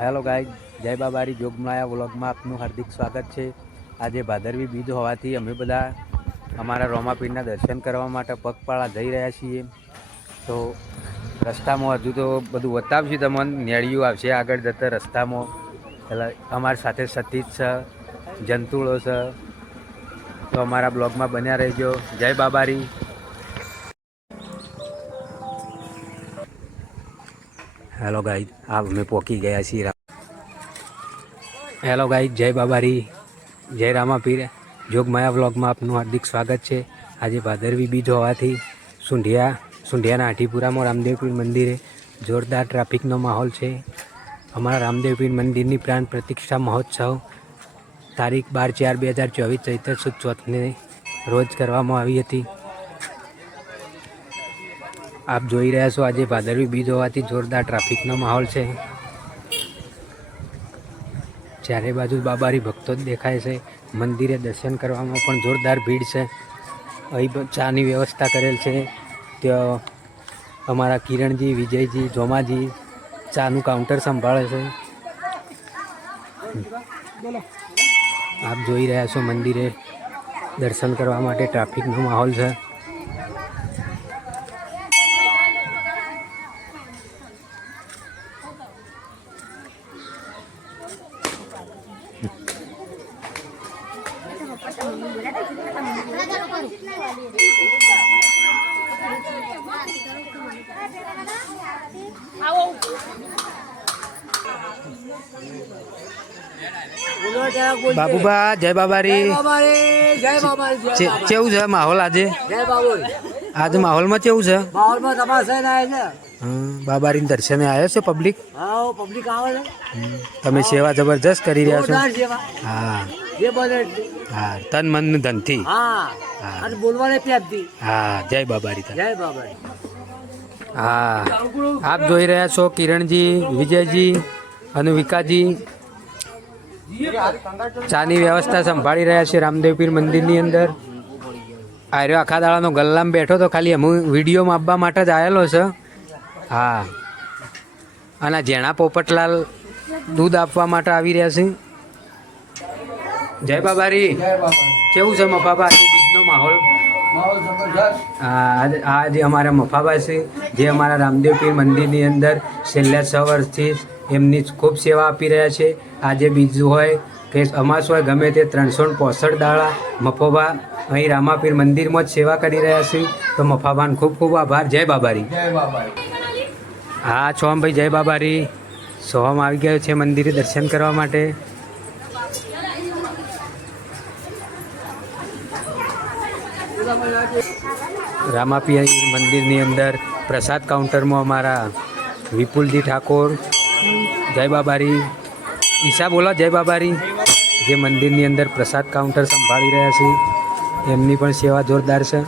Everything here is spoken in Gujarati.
હેલો ગાય જય બાબારી જોગમાયા વ્લોગમાં આપનું હાર્દિક સ્વાગત છે. આજે ભાદરવી બીજ હોવાથી અમે બધા અમારા રોમાપીરના દર્શન કરવા માટે પગપાળા જઈ રહ્યા છીએ. તો રસ્તામાં હજુ તો બધું બતાવશું તમને, નેળિયું આવશે આગળ જતા રસ્તામાં. એટલે અમારી સાથે સતીજ છે, જંતુળો છે. તો અમારા બ્લોગમાં બન્યા રહેજો. જય બાબારી. હેલો ગાઈ આ અમે પહોંચી ગયા છીએ હેલો ગાઈ જય બાબારી. જય રામાપીર. જોગમાયા વ્લોગમાં આપનું હાર્દિક સ્વાગત છે. આજે ભાદરવી બીજ હોવાથી સુંઢિયા સુંઢિયાના આઠીપુરામાં રામદેવપીર મંદિરે જોરદાર ટ્રાફિકનો માહોલ છે. અમારા રામદેવપીર મંદિરની પ્રાણ પ્રતિષ્ઠા મહોત્સવ તારીખ બાર ચાર બે હજાર ચોવીસ ચૈત્ર સુદ ચોથને રોજ કરવામાં આવી હતી. આપ જોઈ રહ્યા છો આજે ભાદરવી બીજ હોવાથી જોરદાર ટ્રાફિકનો માહોલ છે. ચારે બાજુ બાબારી ભક્તો જ દેખાય છે. મંદિરે દર્શન કરવામાં પણ જોરદાર ભીડ છે. અહીં ચાની વ્યવસ્થા કરેલ છે. ત્યાં અમારા કિરણજી, વિજયજી, જોમાજી ચાનું કાઉન્ટર સંભાળે છે. આપ જોઈ રહ્યા છો મંદિરે દર્શન કરવા માટે ટ્રાફિકનો માહોલ છે. બાબુબા જય બાબારી. જય બાબારી કેવું છે માહોલ આજે? બાબુ આજે માહોલમાં કેવું છે? બાબા બાબારીના દર્શને આવ્યો છે પબ્લિક પબ્લિક આવે છે. તમે સેવા જબરજસ્ત કરી રહ્યા છો? હા. હા તન મન ધનથી. હા. જય બાબારી. જય બાબારી. હા. આપ જોઈ રહ્યા છો કિરણજી વિજયજી અને વિકાજી. ચાની વ્યવસ્થા સંભાળી રહ્યા છે રામદેવપીર મંદિરની અંદર. આર્યો આખા દાડાનો ગલ્લામાં બેઠો તો ખાલી હું વીડિયો આપવા માટે જ આવેલો છે. હા. અને જેણા પોપટલાલ દૂધ આપવા માટે આવી રહ્યા છે. જય બાબારી. કેવું છે મફાબા આજે બીજનો માહોલ? આજે અમારા મફાબા છે, જે અમારા રામદેવપીર મંદિરની અંદર છેલ્લા છ વર્ષથી એમની ખૂબ સેવા આપી રહ્યા છે. આજે બીજું હોય કે અમાસ હોય ગમે તે ત્રણસો પોસઠ દાળા મફોબા અહીં રામાપીર મંદિરમાં જ સેવા કરી રહ્યા છે. તો મફાબાન ખૂબ ખૂબ આભાર. જય બાબારી. જય બાબારી. હા સોહમભાઈ જય બાબારી. સોહમ આવી ગયો છે મંદિરે દર્શન કરવા માટે. રામાપીર મંદિરની અંદર પ્રસાદ કાઉન્ટરમાં અમારા વિપુલજી ઠાકોર જય બાબારી. ઈશા બોલો, જય બાબારી. જે મંદિરની અંદર પ્રસાદ કાઉન્ટર સંભાળી રહ્યા છે, એમની પણ સેવા જોરદાર છે.